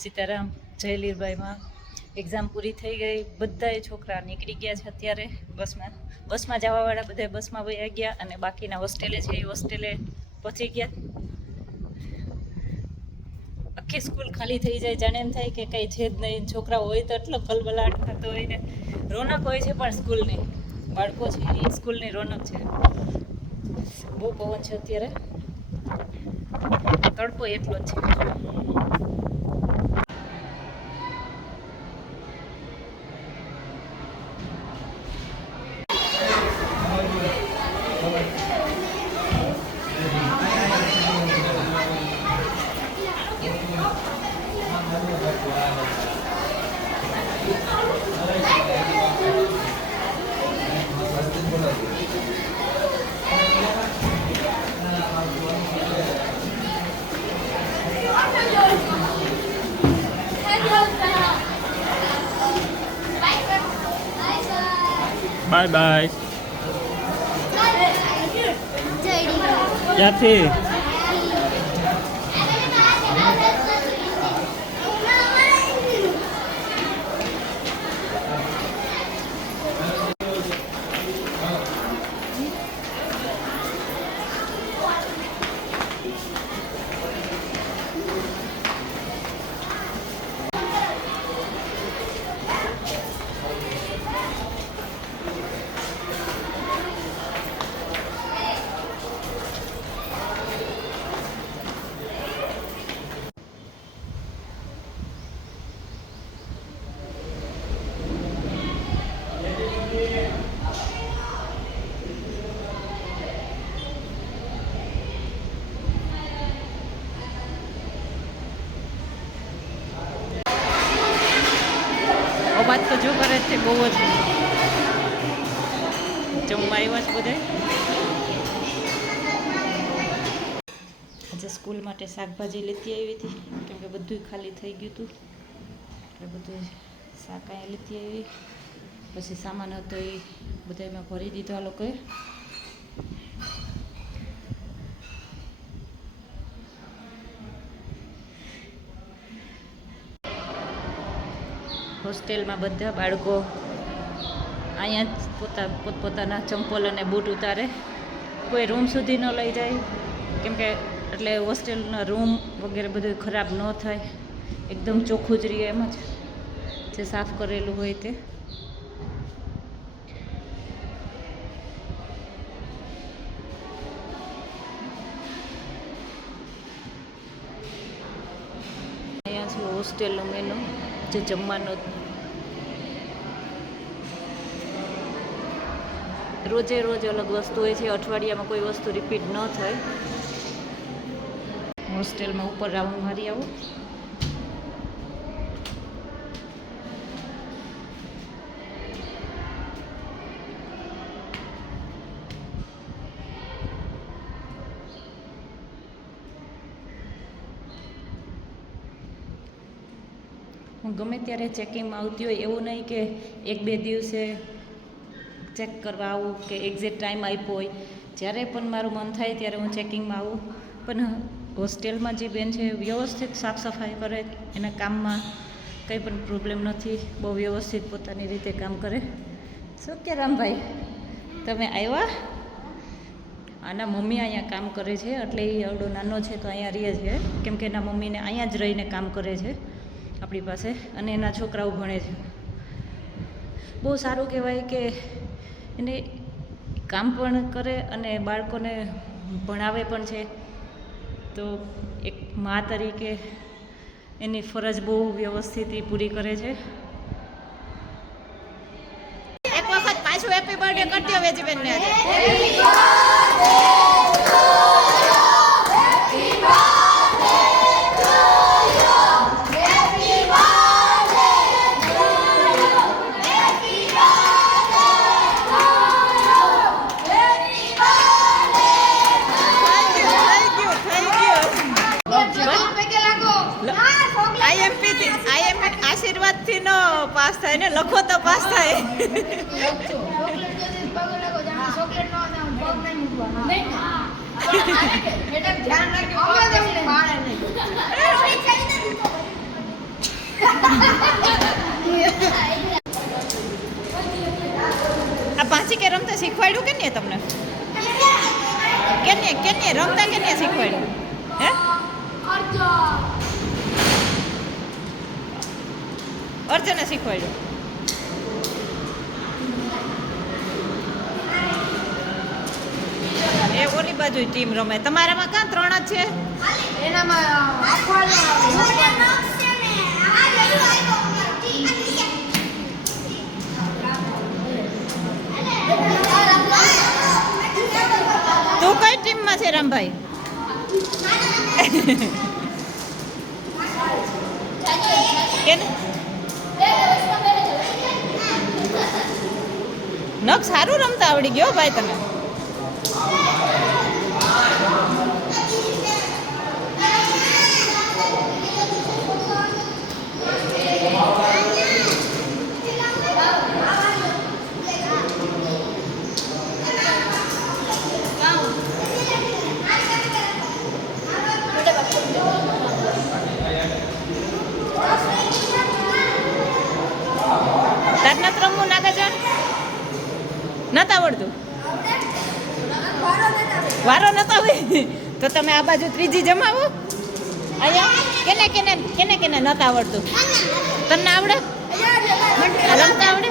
સીતારામ જય લીરબાઈમાં એક્ઝામ પૂરી થઈ ગઈ, બધાય છોકરા નીકળી ગયા છે અત્યારે બસમાં જવાવાળા બધા બસમાં વયા ગયા અને બાકીના હોસ્ટેલે છે એ હોસ્ટેલે પહોંચી ગયા. આખી સ્કૂલ ખાલી થઈ જાય, જાણે એમ થાય કે કંઈ છે જ નહીં. છોકરા હોય તો એટલો કલબલાટ થતો હોય ને, રોનક હોય છે પણ સ્કૂલની બાળકો છે એ સ્કૂલની રોનક છે. બહુ પવન છે અત્યારે, તડકો એટલો જ છે. Bye bye. ક્યાંથી? અવાજ તો જો કરે છે બહુ જ. જમવા આવ્યા છે બધા. આજે સ્કૂલ માટે શાકભાજી લેતી આવી હતી કેમ કે બધું ખાલી થઈ ગયું હતું, એટલે બધું શાક અહીંયા લેતી આવી. પછી સામાન હતો એ બધા એમાં ભરી દીધો આ લોકોએ. હોસ્ટેલમાં બધા બાળકો અહીંયા જ પોતપોતાના ચંપલ અને બૂટ ઉતારે, કોઈ રૂમ સુધી ન લઈ જાય કેમ કે એટલે હોસ્ટેલના રૂમ વગેરે બધું ખરાબ ન થાય, એકદમ ચોખ્ખું જ રહે એમ જ જે સાફ કરેલું હોય તે. અહીંયા છે હોસ્ટેલનું મેનુ, જે જમવાનો રોજે રોજ અલગ વસ્તુ હોય છે, અઠવાડિયામાં કોઈ વસ્તુ રિપીટ ન થાય. હોસ્ટેલમાં ઉપર રાઉન્ડ મારી આવો. હું ગમે ત્યારે ચેકિંગમાં આવતી હોય, એવું નહીં કે એક બે દિવસે ચેક કરવા આવું કે એક્ઝેક્ટ ટાઈમ આપ્યો હોય. જ્યારે પણ મારું મન થાય ત્યારે હું ચેકિંગમાં આવું. પણ હોસ્ટેલમાં જે બેન છે વ્યવસ્થિત સાફ સફાઈ કરે, એના કામમાં કંઈ પણ પ્રોબ્લેમ નથી, બહુ વ્યવસ્થિત પોતાની રીતે કામ કરે. શું કે રામભાઈ તમે આવ્યા? આના મમ્મી અહીંયા કામ કરે છે, એટલે એ અવડો નાનો છે તો અહીંયા રહે છે કેમ કે એના મમ્મીને અહીંયા જ રહીને કામ કરે છે આપણી પાસે, અને એના છોકરાઓ ભણે છે. બહુ સારું કહેવાય કે એને કામ પણ કરે અને બાળકોને ભણાવે પણ છે. તો એક મા તરીકે એની ફરજ બહુ વ્યવસ્થિત પૂરી કરે છે. એક વખત પાછું હેપી બર્થડે કરતી હવે જીવનને આજે. આશીર્વાદથી નો પાસ થાય ને, લખો તો પાસ થાય. શીખવાડ્યું કે નહીં તમને કેને રમતા કેને શીખવાડ્યું હે અર્ચને શીખવાડ્યું એ ઓલી બાજુ ટીમ રમે તમારામાં ક્યાં 3 જ છે તું કઈ ટીમમાં છે રામભાઈ કેને નખ સારું રમતા આવડી ગયો ભાઈ તમે તાર નથી રમવું નાગાજન નતા આવડતું વારો નતો આવે તો તમે આ બાજુ ત્રીજી જમાવો અહીંયા કેને નતા આવડતું તને આવડે રમતા આવડે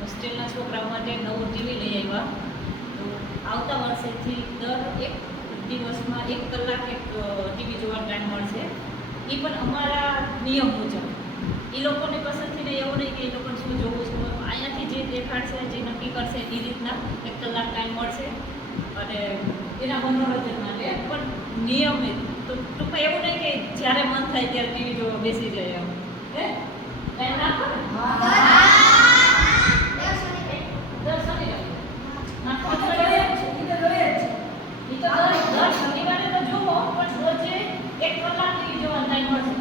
હોસ્ટેલના છોકરાઓ માટે નવું ટીવી લઈ આવ્યા તો આવતા વર્ષેથી દર એક દિવસમાં 1 કલાક એક ટીવી જોવાનો ટાઈમ મળશે એ પણ અમારા નિયમ મુજબ એ લોકોને પસંદથી નહીં એવું નહીં કે એ લોકોને શું જોવું છે અહીંયાથી જે દેખાડશે જે નક્કી કરશે એ રીતના 1 કલાક ટાઈમ મળશે અને એના મનોરંજન માટે પણ નિયમિત તો ટૂંકમાં એવું નહીં કે જ્યારે મન થાય ત્યારે ટીવી જોવા બેસી જાય એમ હે ટાઈમ નાખો ને શનિવારે તો જુઓ પણ રોજે 1 કલાક ટીવી જોવાનો ટાઈમ મળશે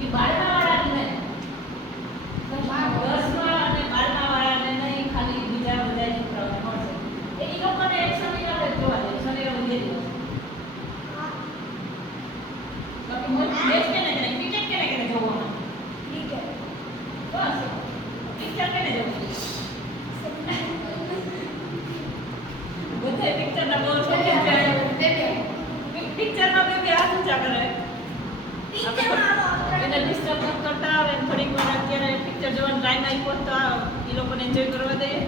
એ 12મા વાળાને 10મા અને 12મા વાળાને નહીં ખાલી બીજા બધા છોકરાઓને મળશે એ લોકોને એક શનિવારે જોવા દે શનિવારે બે દિવસ બાકી મેચ કેને ક્રિકેટ કેને જોવાનું ક્રિકેટ બસ પિક્ચર કેને જોવાનું બધા પિક્ચરના બહુ શોખીન છે પિક્ચરમાં બે હાથ ઊંચા કરે એને ડિસ્ટર્બ કરતા આવે થોડીક વાર અત્યારે પિક્ચર જોવાનો ટાઈમ આપ્યો તો એ લોકોને એન્જોય કરવા દઈએ